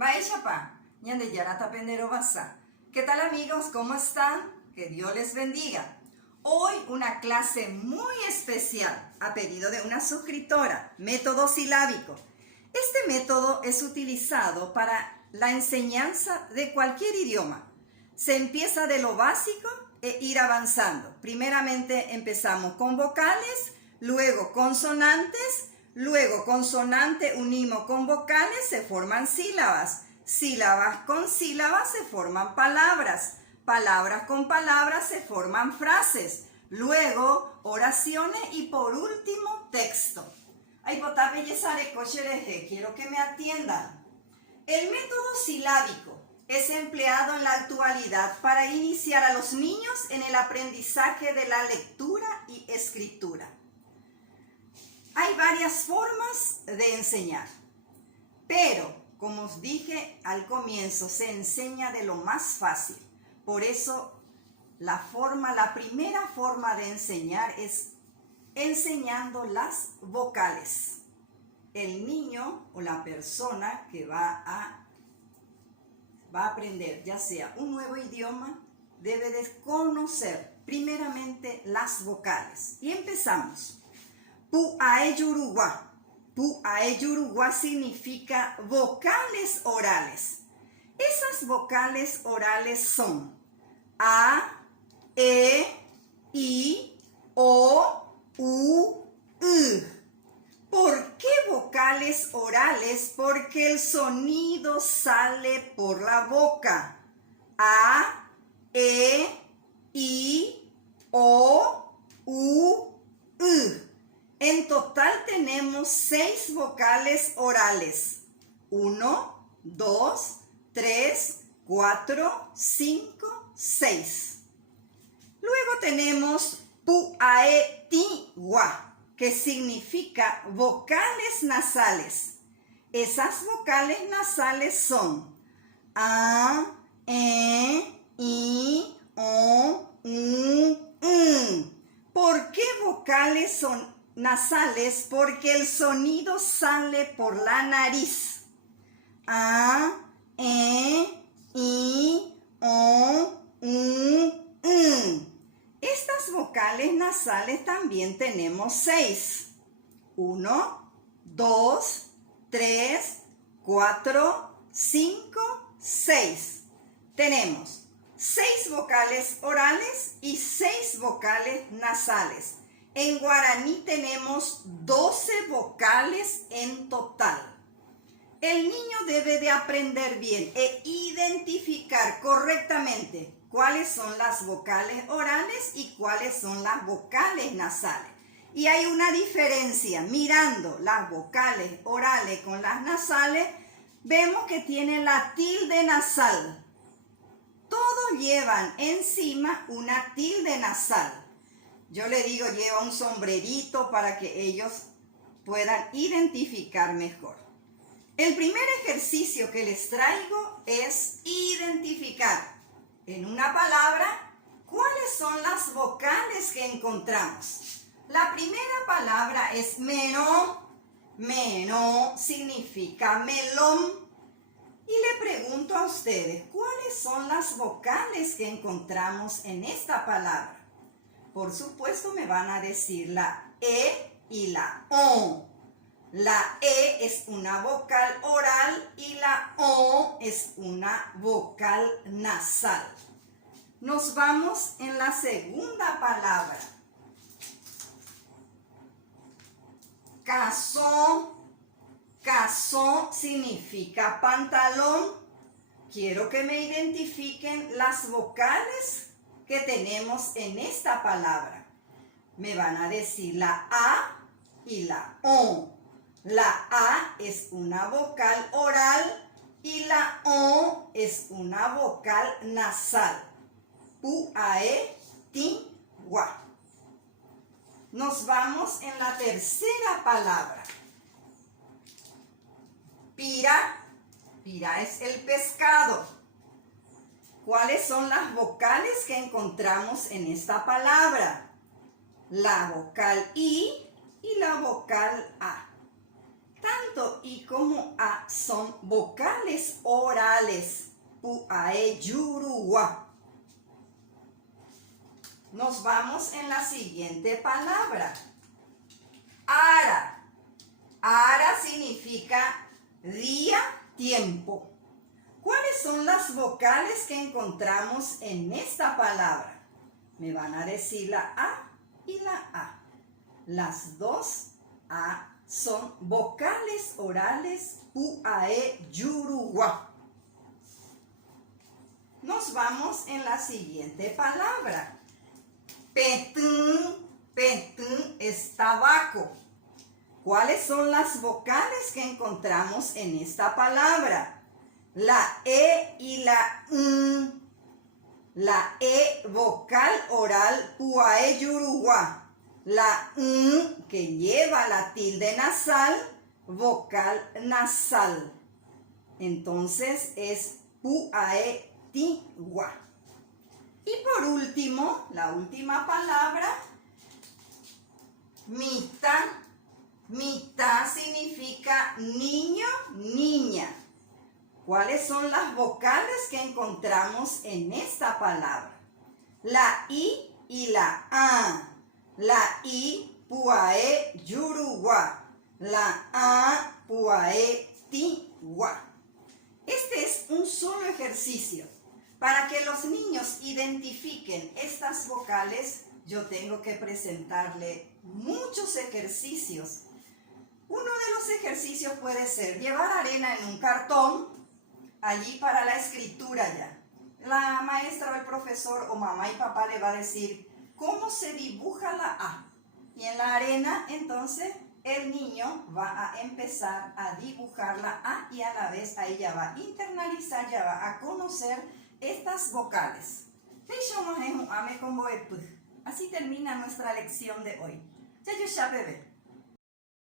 Maishapa, ñande yarata pendero basa. ¿Qué tal amigos? ¿Cómo están? Que Dios les bendiga. Hoy una clase muy especial a pedido de una suscriptora, método silábico. Este método es utilizado para la enseñanza de cualquier idioma. Se empieza de lo básico e ir avanzando. Primeramente empezamos con vocales, luego consonantes, luego consonante unimos con vocales, se forman sílabas. Sílabas con sílabas se forman palabras. Palabras con palabras se forman frases. Luego oraciones y por último texto. Quiero que me atiendan. El método silábico es empleado en la actualidad para iniciar a los niños en el aprendizaje de la lectura y escritura. Hay varias formas de enseñar, pero como os dije al comienzo, se enseña de lo más fácil. Por eso la primera forma de enseñar es enseñando las vocales. El niño o la persona que va a aprender, ya sea un nuevo idioma, debe de conocer primeramente las vocales. Y empezamos. Pu'aeyuruwa. Pu'aeyuruwa significa vocales orales. Esas vocales orales son A, E, I, O, U, U. ¿Por qué vocales orales? Porque el sonido sale por la boca. A, E, I, O, U, U. En total tenemos 6 vocales orales. 1, 2, 3, 4, 5, 6. Luego tenemos pu'aetiwa, que significa vocales nasales. Esas vocales nasales son A, E, I, O, U, U. ¿Por qué vocales son nasales? Porque el sonido sale por la nariz. A, E, I, O, U, U. Estas vocales nasales también tenemos 6. 1, 2, 3, 4, 5, 6. Tenemos 6 vocales orales y 6 vocales nasales. En guaraní tenemos 12 vocales en total. El niño debe de aprender bien e identificar correctamente cuáles son las vocales orales y cuáles son las vocales nasales. Y hay una diferencia. Mirando las vocales orales con las nasales, vemos que tiene la tilde nasal. Todos llevan encima una tilde nasal. Yo le digo, lleva un sombrerito para que ellos puedan identificar mejor. El primer ejercicio que les traigo es identificar en una palabra cuáles son las vocales que encontramos. La primera palabra es meno. Meno significa melón. Y le pregunto a ustedes, ¿cuáles son las vocales que encontramos en esta palabra? Por supuesto me van a decir la E y la O. La E es una vocal oral y la O es una vocal nasal. Nos vamos en la segunda palabra. Casó. Casó significa pantalón. Quiero que me identifiquen las vocales que tenemos en esta palabra. Me van a decir la A y la O. La A es una vocal oral y la O es una vocal nasal. Pu'aetiwa. Nos vamos en la tercera palabra. Pira. Pira es el pescado. ¿Cuáles son las vocales que encontramos en esta palabra? La vocal I y la vocal A. Tanto I como A son vocales orales. Pu, A, E, yuru, wa. Nos vamos en la siguiente palabra. Ara. Ara significa día, tiempo. ¿Cuáles son las vocales que encontramos en esta palabra? Me van a decir la A y la A. Las dos A son vocales orales, pu, a, e, yuru, wa. Nos vamos en la siguiente palabra. Petún, petún es tabaco. ¿Cuáles son las vocales que encontramos en esta palabra? La E y la N. La E vocal oral, pu, a, e, yuru, wa. La N que lleva la tilde nasal, vocal nasal. Entonces es pu, a, e, ti, wa. Y por último, la última palabra, mitad. Mitad significa niño, niña. ¿Cuáles son las vocales que encontramos en esta palabra? La I y la A. La I, pu, a, e, yuru, wa. La A, pu, a, e, ti, wa. Este es un solo ejercicio. Para que los niños identifiquen estas vocales, yo tengo que presentarle muchos ejercicios. Uno de los ejercicios puede ser llevar arena en un cartón, allí para la escritura ya. La maestra o el profesor o mamá y papá le va a decir cómo se dibuja la A. Y en la arena, entonces, el niño va a empezar a dibujar la A y a la vez ahí ya va a internalizar, ya va a conocer estas vocales. Así termina nuestra lección de hoy. Ya yo ya bebé.